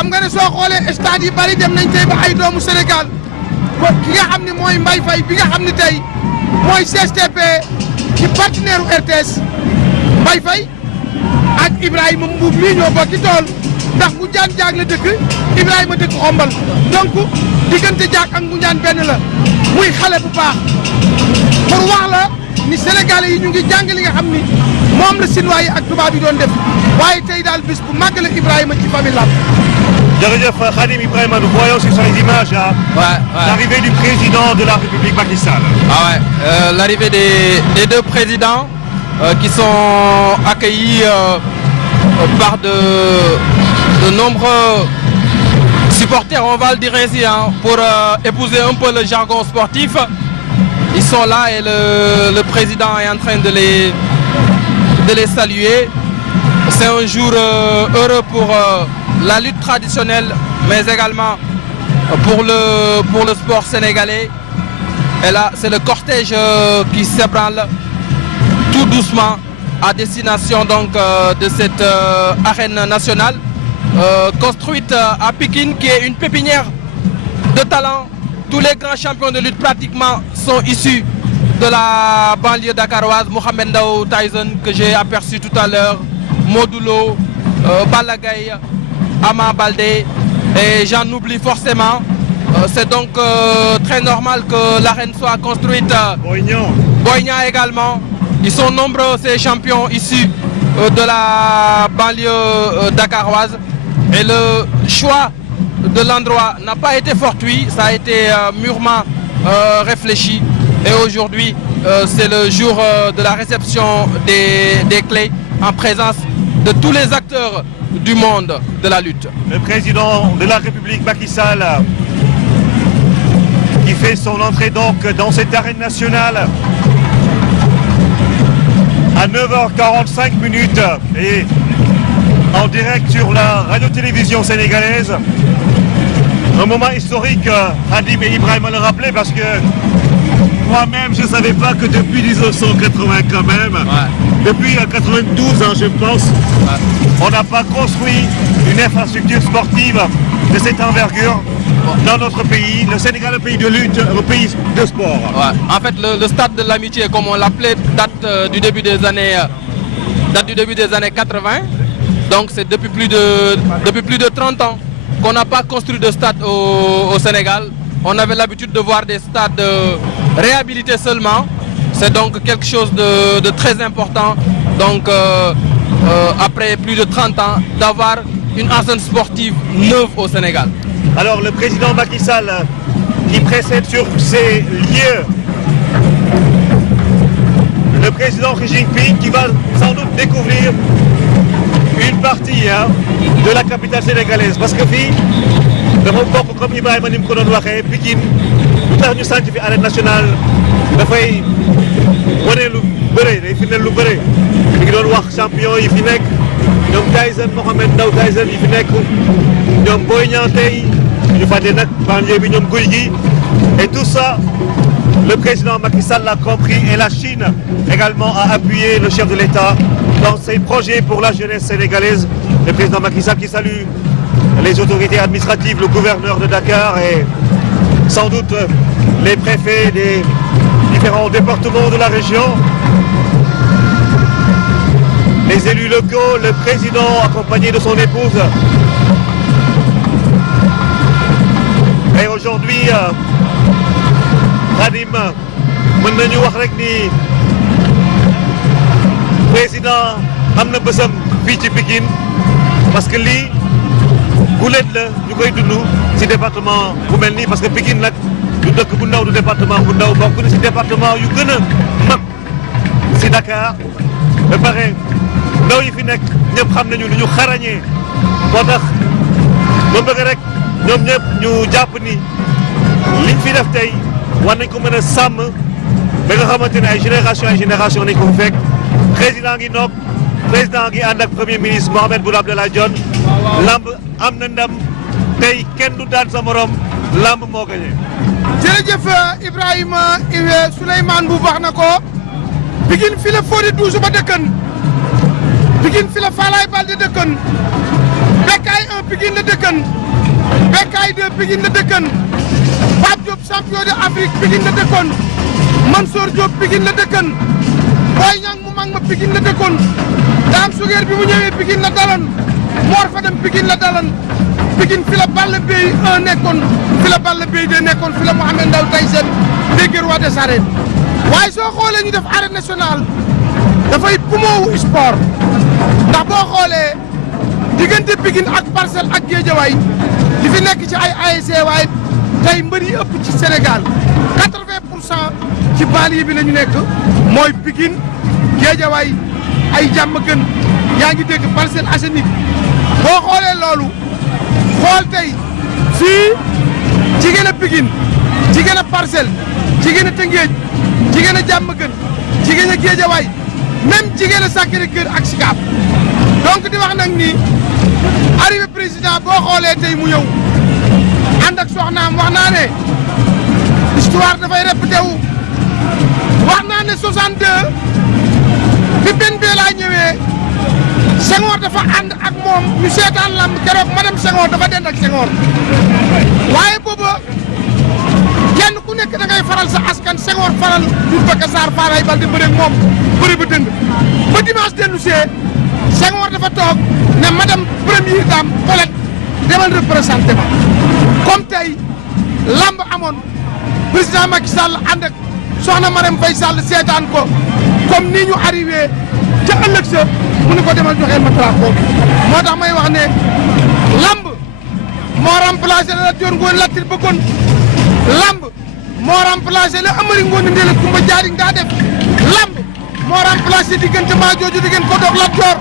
xam nga ne soo xoolee stade yi bari dem nañ tey ba ay doomu Sénégal ki nga xam ne mooy Mbaye Faye bi nga xam ne tey mooy CSTP ci partenaire RTS Mbaye Faye ak Ibrahima Mbuub mii ñoo bokki tool ndax Ngoundiane Diack la dëkk Ibrahima dëkk Xombal donc diggante Diack ak Ngoundiane benn la muy xale bu baax pour wax la ni Sénégalais yi ñu ngi jàng li nga xam ni moom la Sinois yi ak tubaab yi doon def waaye tey daal bis bu màgg la Ibrahima ci famille la. Jërëjëf Khadim Ibrahima, nous voyons sur les images l'arrivée du président de la République Macky Sall. L'arrivée des deux présidents qui sont accueillis par de nombreux supporters, on va le dire ainsi, pour épouser un peu le jargon sportif. Ils sont là et le président est en train de les saluer. C'est un jour heureux pour la lutte traditionnelle, mais également pour le sport sénégalais. Et là, c'est le cortège qui s'ébranle tout doucement à destination donc de cette arène nationale construite à Pikine, qui est une pépinière de talent. Tous les grands champions de lutte pratiquement sont issus de la banlieue dakaroise. Mohamed Ndao Tyson que j'ai aperçu tout à l'heure, Modulo, Balla Gaye, Ama Baldé, et j'en oublie forcément. C'est donc très normal que l'arène soit construite. Boignan également. Ils sont nombreux ces champions issus de la banlieue dakaroise. Et le choix de l'endroit n'a pas été fortuit, ça a été mûrement réfléchi. Et aujourd'hui, c'est le jour de la réception des clés en présence de tous les acteurs du monde de la lutte. Le président de la République Macky Sall qui fait son entrée donc dans cette arène nationale à 9h45 et en direct sur la radio-télévision sénégalaise. Un moment historique, Khadim et Ibrahim le rappelé, parce que moi-même je ne savais pas que depuis 1980 quand même, depuis 92 je pense, on n'a pas construit une infrastructure sportive de cette envergure dans notre pays. Le Sénégal est un pays de lutte, un pays de sport. En fait, le stade de l'amitié, comme on l'appelait, date du début des années 80. Donc c'est depuis plus de 30 ans qu'on n'a pas construit de stade au Sénégal. On avait l'habitude de voir des stades réhabilités seulement. C'est donc quelque chose de très important. Donc après plus de 30 ans, d'avoir une enceinte sportive neuve au Sénégal. Alors le président Macky Sall qui précède sur ces lieux le président Xi Jinping qui va sans doute découvrir une partie de la capitale sénégalaise, parce que fii dafa bokk comme Ibrahima ni mu ko doon waxee Pikine lu tax ñu sant fi arène nationale dafay wane lu bëre day firndeel lu bëre mi ngi doon wax champion yi fi nekk ñoom Tyson Mohamed Ndao Tyson yi fi nekk ñoom Boy Niang tey ñu fàtte nag banlieue bi ñoom Gouye Gui, et tout ça le président Macky Sall l'a compris, et la Chine également a appuyé le chef de l'État dans ses projets pour la jeunesse sénégalaise. Le président Macky Sall qui salue les autorités administratives, le gouverneur de Dakar et sans doute les préfets des différents départements de la région, les élus locaux, le président accompagné de son épouse. Et aujourd'hui, Khadim, mën nañu wax rek ni président am na bësam fii ci Pikine, parce que lii gulet la ñu koy dund ci département bu mel nii, parce que Pikine nag du dëkk bu ndaw, du département bu ndaw, bokk na ci département yu gën a mag ci Dakar. ba pare ndaw yi fi nekk ñëpp xam nañu lu ñu xarañee, moo tax ba bëgg rek ñoom ñëpp ñu jàpp ni liñ fi def tey war nañ ko mën a sàmm ba nga xamante ne ay génération nañ ko fekk. Président ngi noog, président ngi ànd ak premier ministre Mohamed Boun Abdallah Dionne. Lamb am na ndam tey, kenn du daan sa morom, lamb moo gagné. jërëjëf Ibrahima Souleymane bu wax na ko. Pikine fi la Fodé Doussou ba dëkkan, Pikine fi la Falaye Baldé dëkkan, Bécaye 1 Pikine la dëkkan Bécaye 2 Pikine la dëkkan Pape Diop champion d'Afrique Pikine la dëkkoon Mansour Diop Pikine la dëkkan Boy Niang mu mag ma Pikine la dëkkoon Dame Suger bi mu ñëwee Pikine la daloon Mor Fadam Pikine la daloon Pikine fi la Balla Beye 1 nekkoon fi la Balla Beye 2 nekkoon fi la Mohamed Ndao Tyson dégg roi des arènes waaye soo xoolee ñu def arène nationale dafay poumon sport ndax boo xoolee diggante Pikine ak Parcelles ak Guédiawaye li fi nekk ci ay ASC waaye tey mbër yi ëpp ci Sénégal 80% ci banlieue bi la ñu nekk mooy Pikine Guédiawaye ay Diamaguène yaa ngi dégg Parcelles Assainies boo xoolee loolu xool tey fii jigéen a Pikine jigéen a Parcelles jigéen a Tëngéej jigéen a Diamaguène jigéen a Guédiawaye même jigéen a Sacré-Cœur ak Sicap donc di wax nag ni arrivé président boo xoolee tey mu ñëw ànd ak soxnaam wax naa ne histoire dafay répété wu wax naa ne 62 bi benn bee laa ñëwee Senghor dafa ànd ak moom ñu seetaan lamb keroog madame Senghor dafa dend ak Senghor waaye booba kenn ku nekk da ngay faral sa askan Senghor faral Doudou Baka Sarr Faray Balde bëre ak moom bëre ba dëng ba dimanche dellu see Senghor dafa toog ne madame première dame Colette demal représenté ma comme tey lamb amoon président Macky Sall ànd ak soxna Marème Faye Sall seetaan ko comme ni ñu arrivé ca ëllëg sa mu ne ko demal joxeel ma drapeau moo tax may wax ne lamb moo remplacé la Dior Ngoone Latyr bëggoon lamb moo remplacé la Amari Ngoone Ndeela Kumba Jaariñ daa def lamb moo remplacé diggante maa jooju diggante ko doog Lat Joor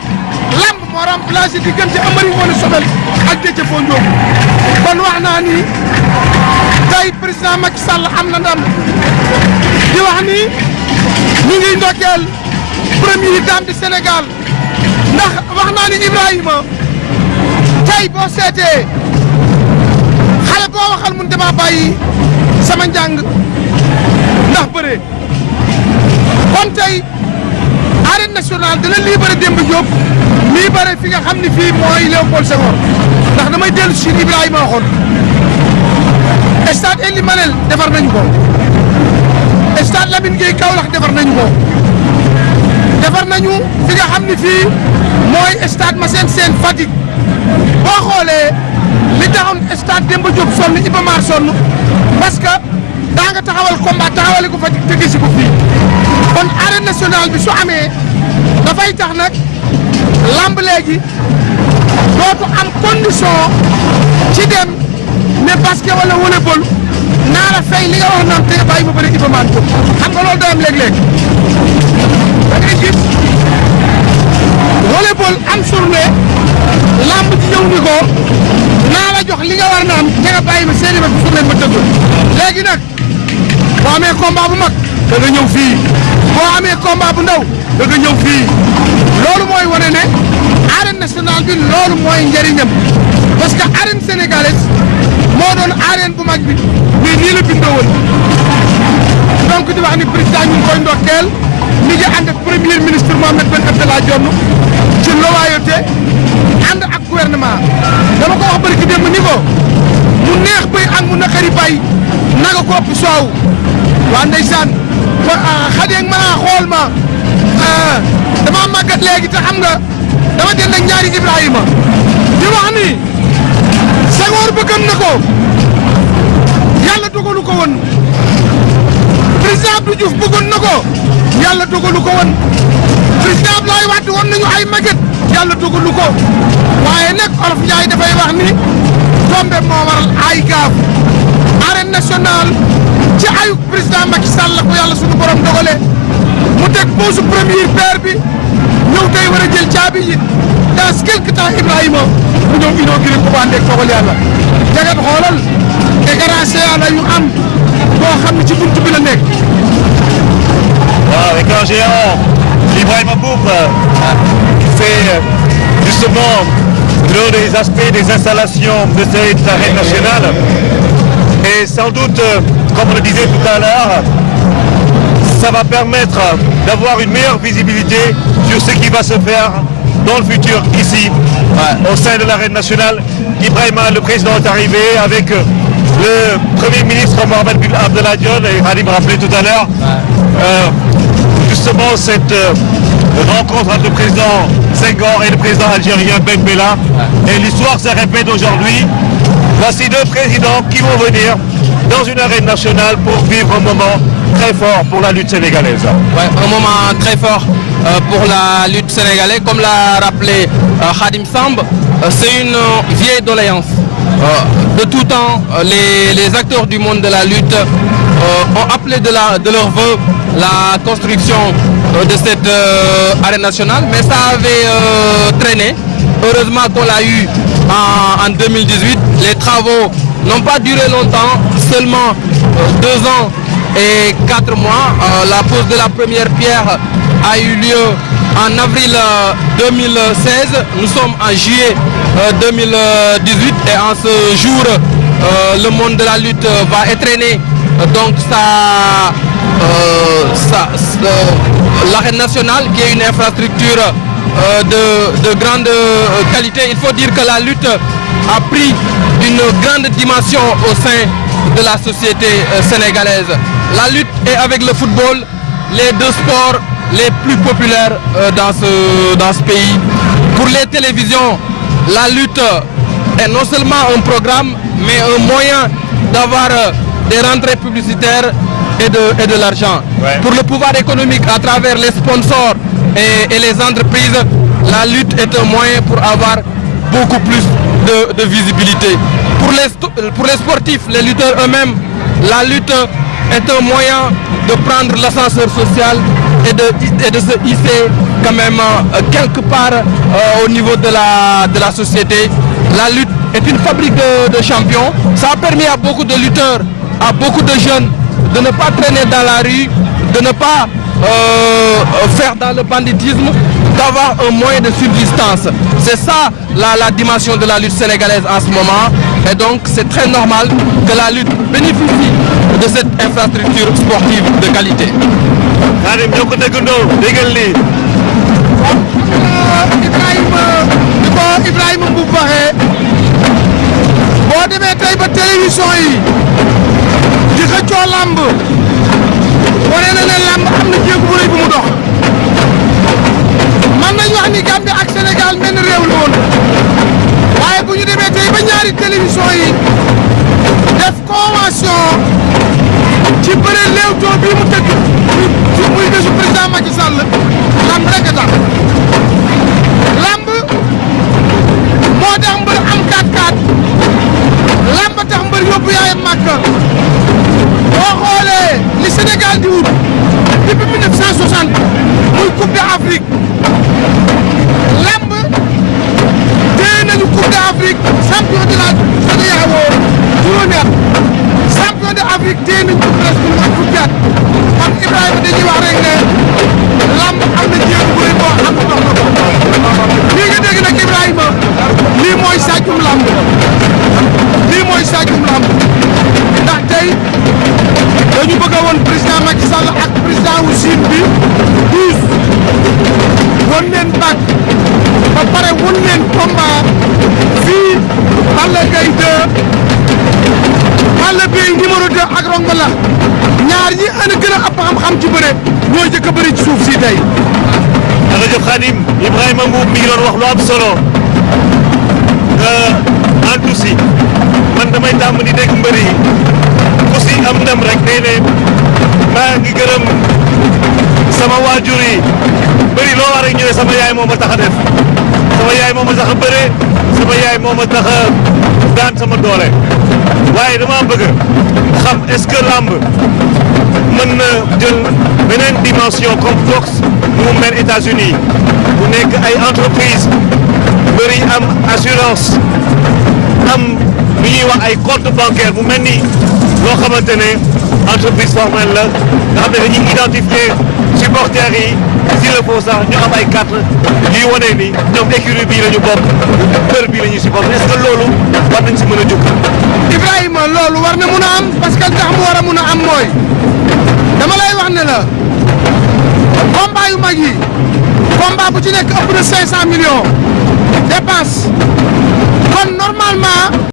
lamb moo remplacé diggante Amari Ngoone Sobel ak Déthié Fo Ndiogou kon wax naa ni tey président Macky Sall am na ndam di wax ni ñu ngi ndokkeel première dame du Sénégal ndax wax naa ni Ibrahima tey boo seetee xale boo waxal mun dama bàyyi sama njàng ndax bëree kon tey arène nationale dana libéré Demba Diop libéré fi nga xam ni fii mooy Léopold Senghor ndax damay dellu si Ibrahima waxoon stade Ely Manel defar nañu ko stade Lamine Gueye Kaolack defar nañu ko defar nañu fi nga xam ni fii mooy stade Massène Sène Fatick boo xoolee li taxoon stade Demba Diop sonn Iba Mar sonn parce que daa nga taxawal combat taxawale ko Fatick te gisi ko fii kon arène nationale bi su amee dafay tax nag lamb léegi dootu am condition ci dem ne basket wala volleyball naa la fay li nga war naan te bàyyi ma bëri Iba Mar Diop xam nga loolu day am léeg-léeg da ngay gis volleyball am journée lamb ci ñëw ni ko naa la jox li nga war naan te nga bàyyi ma seeni ba bu journée ma tëgg léegi nag boo amee combat bu mag da nga ñëw fii boo amee combat bu ndaw da nga ñëw fii loolu mooy wane ne arène nationale bi loolu mooy njëriñam parce que arène sénégalaise moo doon arène bu mag bi mais nii la bindoo woon donc di wax ni président ñu ngi koy ndokkeel mi ngi ànd ak premier ministre Mohamed Ben Abdallah Dionne ci loyauté ànd ak gouvernement dama ko wax barki démb ni ko mu neex bay ak mu naqari bay naga ko ëpp soow waa ndeysaan xadeeg ma xool ma dama màggat léegi te xam nga dama den ak ñaari Ibrahima di wax ni Senghor bëggoon na ko yàlla dogalu ko woon président Abdou Diouf bëggoon na ko yàlla dogalu ko woon président Abdoulaye Wade woon nañu ay màgget yàlla dogalu ko waaye nag Olof Ndiaye dafay wax ni tombe moo waral ay gaaf arène nationale ci ayu président Macky Sall la ko yàlla suñu borom dogale mu teg pose première paire bi ñëw tey war a jël caabi yi dans quelque temps Ibrahima mu ñëw inauguré ko ba àndeeg dogal yàlla jagat xoolal déclaration yàlla yu am boo xam ne ci buntu bi la nekk. Wow, écran géant, Ibrahima Mboup fait justement l'un des aspects des installations de cette arène nationale. Et sans doute, comme on le disait tout à l'heure, ça va permettre d'avoir une meilleure visibilité sur ce qui va se faire dans le futur ici, au sein de l'arène nationale. Ibrahima, le président, est arrivé avec le Premier ministre Mohamed Boun Abdallah Dionne, et Khadim rappelait tout à l'heure. Justement, cette rencontre entre le président Senghor et le président algérien Ben Bella. Et l'histoire se répète aujourd'hui. Voici deux présidents qui vont venir dans une arène nationale pour vivre un moment très fort pour la lutte sénégalaise. Ouais, un moment très fort pour la lutte sénégalaise. Comme l'a rappelé Khadim Samb, c'est une vieille doléance. De tout temps, les acteurs du monde de la lutte ont appelé de leur vœu la construction de cette arène nationale, mais ça avait traîné. Heureusement qu'on l'a eu en 2018. Les travaux n'ont pas duré longtemps, seulement 2 ans et 4 mois. La pose de la première pierre a eu lieu en avril 2016. Nous sommes en juillet 2018 et en ce jour, le monde de la lutte va étreiner donc l'arène nationale, qui est une infrastructure de grande qualité. Il faut dire que la lutte a pris une grande dimension au sein de la société sénégalaise. La lutte est, avec le football, les deux sports les plus populaires dans ce pays. Pour les télévisions, la lutte est non seulement un programme, mais un moyen d'avoir des rentrées publicitaires et de l'argent. Ouais. Pour le pouvoir économique, à travers les sponsors et les entreprises, la lutte est un moyen pour avoir beaucoup plus de visibilité. Pour les sportifs, les lutteurs eux-mêmes, la lutte est un moyen de prendre l'ascenseur social et de se hisser quand même quelque part au niveau de la société. La lutte est une fabrique de champions. Ça a permis à beaucoup de lutteurs, à beaucoup de jeunes, de ne pas traîner dans la rue, de ne pas faire dans le banditisme, d'avoir un moyen de subsistance. C'est ça la dimension de la lutte sénégalaise en ce moment. Et donc c'est très normal que la lutte bénéficie de cette infrastructure sportive de qualité. Khadim ñoo ko déggandoo déggal lii. Ibrahima Mboup waxee boo demee tey ba télévision yi di xëccoo lamb wane na ne lamb am na jéego bu rëy bu mu dox. man nañ wax ni Gambie ak Sénégal mel ni réew la woon waaye bu ñu demee tey ba ñaari télévision yi def convention ci bëre Leewtoo bii mu tëgg muy bésu président Macky Sall lamb rek a tax lamb moo tax mbër am 4-4 lamb tax mbër yóbbu yaayam Màkka boo xoolee li Sénégal di wut depuis 1960 muy Coupe d'Afrique lamb téye nañu Coupe d'Afrique champion de la CEDEAO juróomi at champion d'Afrique téye nañu ko presque lu mat fukki at kon Ibrahima dañuy wax rek ne lamb am na jéego bu rëy boo xam ne dox na ko lii nga dégg nag Ibrahima lii mooy sàccum lamb lii mooy sàccum lamb ndax tey dañu bëgg a woon président Macky Sall ak président wu Chine bi 12 won leen bàq ba pare won leen combat fii Balla Gaye 2 Balla Gaye numéro 2 ak Rongola ñaar ñi ana gën a ëpp xam-xam ci bëre ñoo jëkk a bëri ci suuf si tey. jërëjëf Khadim Ibrahima Mboup mi ngi doon wax lu am solo antu si man damay tàmm di dégg mbër yi ku si am ndam rek day ne maa ngi gërëm sama waajur yi bëri loo war a ñëwee sama yaay moo ma tax a def sama yaay moo ma tax a bëre sama yaay moo ma tax a daan sama doole waaye dama bëgg xam est-ce que lamb mën na jël beneen dimension comme Fox mu mel États-Unis bu nekk ay entreprise bëri am assurance am li ñuy wax ay compte bancaire bu mel ni loo xamante ne entreprise formelle la nga xam ne dañuy identifier supporters yi s'il le faut sax ñu am ay carte yuy wane ni ñoom écurie bii la ñu bokk kër bii la ñuy supporter est-ce que loolu war nañ si mën a jóg. Ibrahima loolu war na mun a am parce que tax mu war a mun a am mooy dama lay wax ne la combat yu mag yi combat bu ci nekk ëpp na 500 millions dépense kon normalement